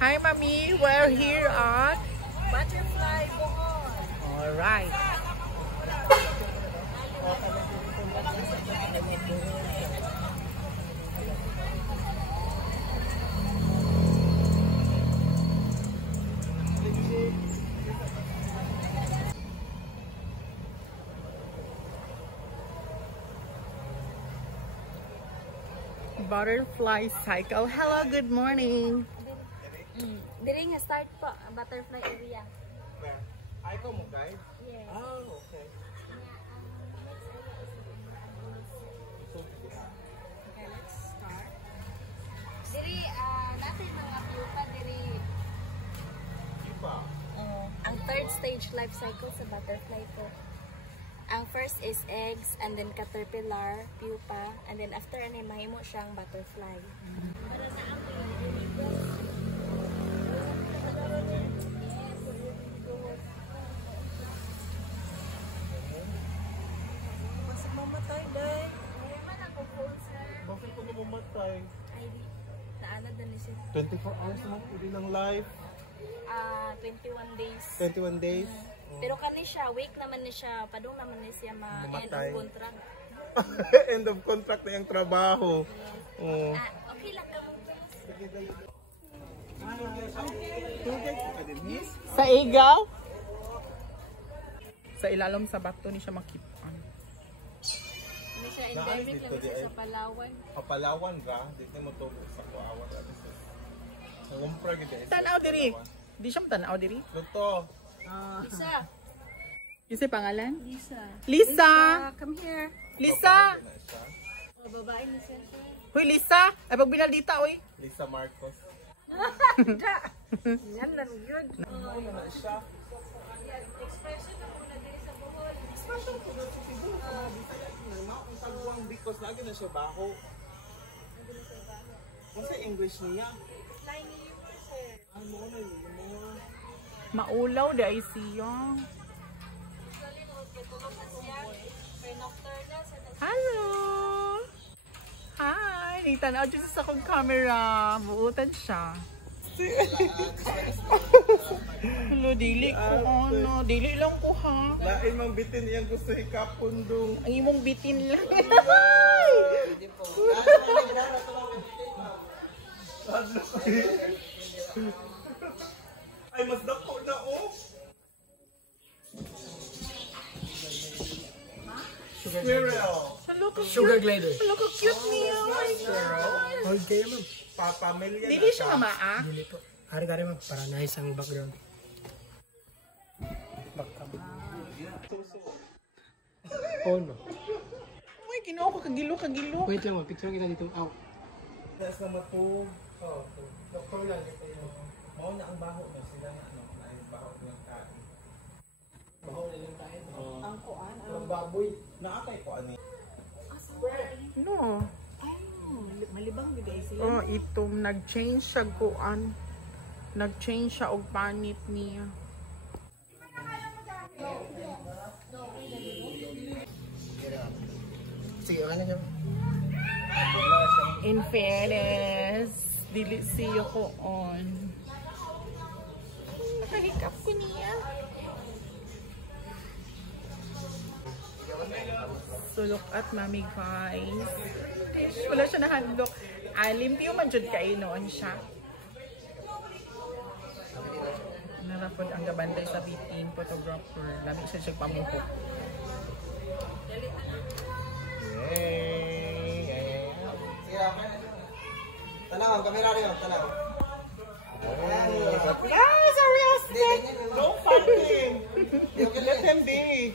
Hi, Mommy. We're here at Butterfly Bohol. All right. Butterfly cycle. Hello, good morning. Dili nga start po ang butterfly area. Where? Ay, ikaw mo guide? Yes. Oh, okay. Okay, let's start. Diri natin mga pupa diri. Ipa. Ang third stage life cycle sa butterfly po. Ang first is eggs, and then caterpillar, pupa, and then after ani mahimo siyang butterfly. Kasi mamatay, day. Mayroon ako po, sir. Bakit ko mamatay? Ay, naanad na ni sir. 24 hours na pwede ng life. 21 days. 21 days. Pero kani siya, week naman ni siya, padung naman ni siya ma-end Mamatay. of contract. End of contract na yung trabaho. Oh. Okay lang ka mo. Sa igaw? Sa ilalim sa bato ni siya makipan. Hindi siya endemic lang siya sa Palawan. Papalawan ka, dito mo to sa kuawan. Ngumpra gito. Tanaw diri. Di siya matanaw diri. Luto. Lisa. Isa pangalan? Lisa. Lisa! Come here. Lisa! Babae ni siya. Huy, Lisa! Ay, pag binaldita, uy. Lisa Marcos. Yan lang yun. Ano na siya? Expression na muna diri sa Bohol. Special ko na sa Cebu. Ang tagwang because lagi na siya baho. Ano sa English niya? Flying river, sir. Ano na yun? Maulaw, di ay siya. Usually, tulog na siya. Pero nocturnal, sa Hello! Hi! Nagtanaw dyan sa akong camera. Buutan siya. Hello, dili ko ano. Dili lang ko ha. Lain mang bitin iyang gusto hikapundong. Ang imong bitin lang. Ay, mas dako na oh. Squirrel. Hello, ka Sugar cute. glider. Hello, ka cute niya. Oh my God. Hold kayo ma'am. Papamilya na Dili siya mamaa. Dili po. Hari-hari ma'am. Para nice ang background. Oh no. Uy, kinuha ko kagilo. Wait lang ma'am. Picture kita dito. Ow. Nas na matug. Oh, doktor lang ito yun. Mao na ang baho na sila na ano, na yung baho ng kain. Bahaw na lang tayo. ang kuan. Ang baboy. Naakay ko ani. No. Malibang gid sila. Oh, itong nag-change siya kuan. Nag-change siya og panit niya. Sige, ano siya? In fairness, dili siya ko on. Nakahikap ko niya. So look at mommy guys. Wala siya nahandok. Limpyo man jud kay noon siya. Narapod ang gabanday sa bitin photographer. Lami siya pamuhok. Yay! Tanaw, kamera rin. Tanaw. Guys, a real snake! Don't fight him! Let him be!